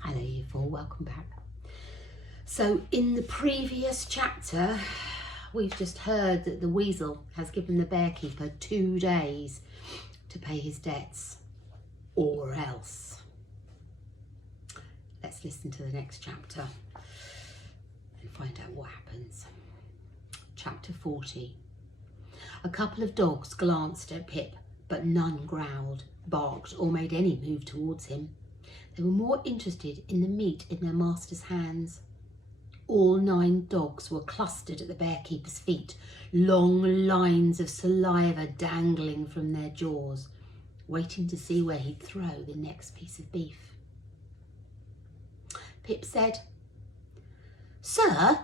Hello you four, welcome back. So in the previous chapter, we've just heard that the weasel has given the bearkeeper 2 days to pay his debts, or else. Let's listen to the next chapter and find out what happens. Chapter 40. A couple of dogs glanced at Pip, but none growled, barked, or made any move towards him. They were more interested in the meat in their master's hands. All 9 dogs were clustered at the bearkeeper's feet, long lines of saliva dangling from their jaws, waiting to see where he'd throw the next piece of beef. Pip said, "Sir?"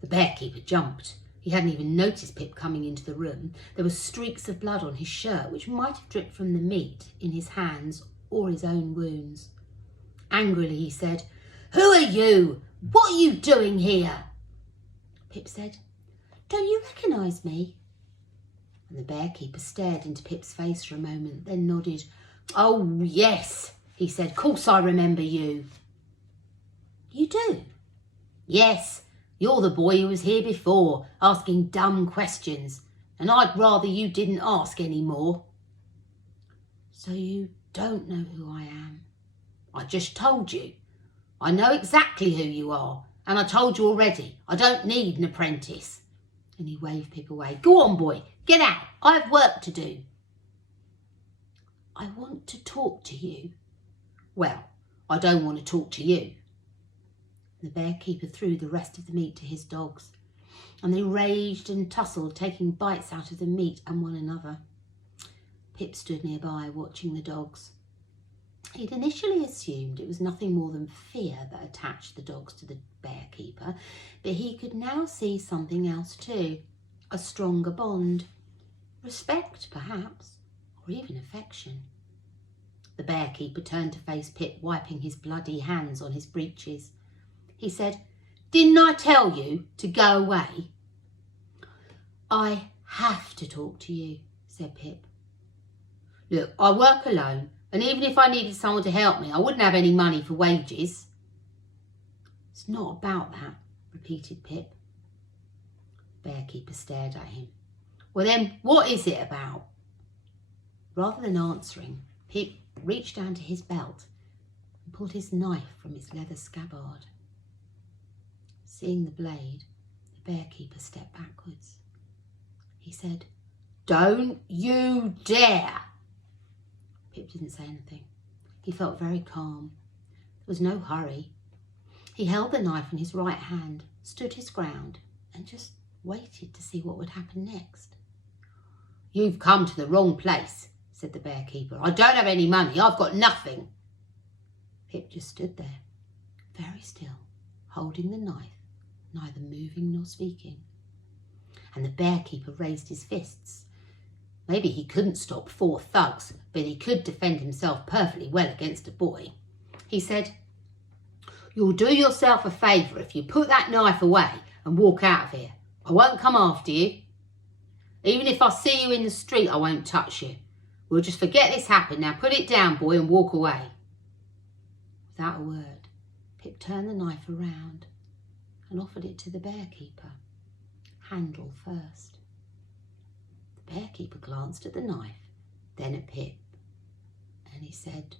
The bearkeeper jumped. He hadn't even noticed Pip coming into the room. There were streaks of blood on his shirt, which might have dripped from the meat in his hands or his own wounds. Angrily he said, "Who are you? What are you doing here?" Pip said, "Don't you recognise me?" And the bearkeeper stared into Pip's face for a moment, then nodded. "Oh, yes," he said, "course I remember you." "You do?" "Yes, you're the boy who was here before, asking dumb questions, and I'd rather you didn't ask any more." "So you don't know who I am?" "I just told you. I know exactly who you are, and I told you already. I don't need an apprentice." And he waved Pip away. "Go on, boy, get out. I have work to do." "I want to talk to you." "Well, I don't want to talk to you." The bearkeeper threw the rest of the meat to his dogs, and they raged and tussled, taking bites out of the meat and one another. Pip stood nearby, watching the dogs. He'd initially assumed it was nothing more than fear that attached the dogs to the bearkeeper, but he could now see something else too, a stronger bond. Respect, perhaps, or even affection. The bearkeeper turned to face Pip, wiping his bloody hands on his breeches. He said, "Didn't I tell you to go away?" "I have to talk to you," said Pip. "Look, I work alone, and even if I needed someone to help me, I wouldn't have any money for wages." "It's not about that," repeated Pip. The bearkeeper stared at him. "Well then, what is it about?" Rather than answering, Pip reached down to his belt and pulled his knife from its leather scabbard. Seeing the blade, the bearkeeper stepped backwards. He said, "Don't you dare!" Pip didn't say anything. He felt very calm. There was no hurry. He held the knife in his right hand, stood his ground, and just waited to see what would happen next. "You've come to the wrong place," said the bearkeeper. "I don't have any money. I've got nothing." Pip just stood there, very still, holding the knife, neither moving nor speaking. And the bearkeeper raised his fists. Maybe he couldn't stop 4 thugs, but he could defend himself perfectly well against a boy. He said, "You'll do yourself a favour if you put that knife away and walk out of here. I won't come after you. Even if I see you in the street, I won't touch you. We'll just forget this happened. Now put it down, boy, and walk away." Without a word, Pip turned the knife around and offered it to the bearkeeper, handle first. The bearkeeper glanced at the knife, then at Pip, and he said,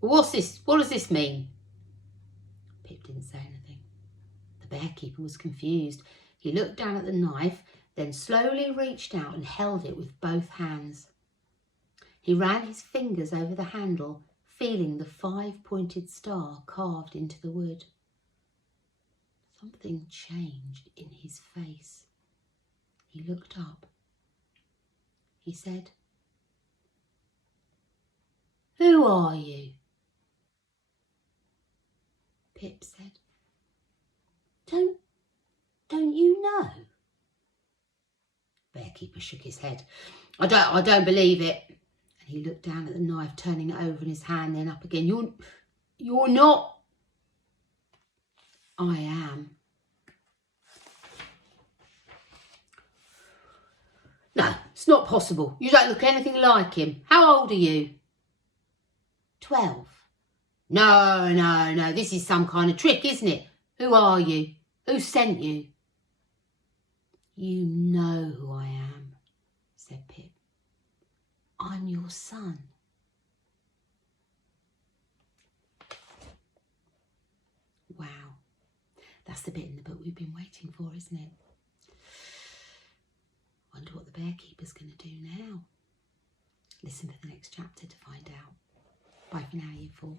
"What's this? What does this mean?" Pip didn't say anything. The bearkeeper was confused. He looked down at the knife, then slowly reached out and held it with both hands. He ran his fingers over the handle, feeling the 5-pointed star carved into the wood. Something changed in his face. He looked up. He said, "Who are you?" Pip said, Don't you know?" Bearkeeper shook his head. I don't believe it." And he looked down at the knife, turning it over in his hand, then up again. You're not." "I am." "No, it's not possible. You don't look anything like him. How old are you?" 12. No, this is some kind of trick, isn't it? Who are you? Who sent you? You know who I am, said Pip. I'm your son. Wow, that's the bit in the book we've been waiting for, isn't it? Wonder what the Bearkeeper's going to do now. Listen for the next chapter to find out. Bye for now, you four.